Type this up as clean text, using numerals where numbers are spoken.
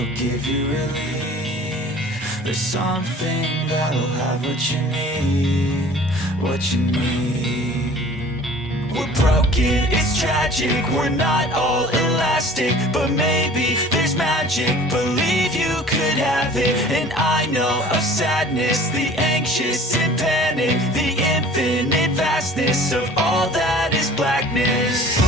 that'll give you relief, or something that'll have what you need, what you need. We're broken, it's tragic, we're not all elastic, but maybe there's magic, believe you could have it. And I know of sadness, the anxious and panic, the infinite vastness of all that is blackness.